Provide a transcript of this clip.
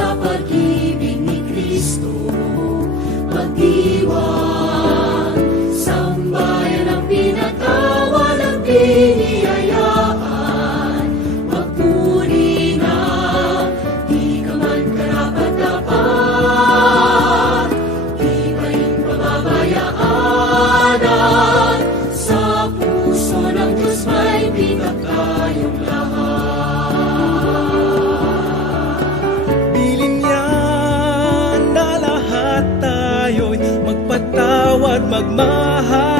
sa pag-ibig ni Kristo magdiwang, sambayan ang pinatawan at piniyayaan, magpuri na di ka man karapat-dapat, di pa rin pababayaan at sa puso ng Diyos may pitak tayong lahat. Bilin yan na lahat tayo'y magpatawad, magmahal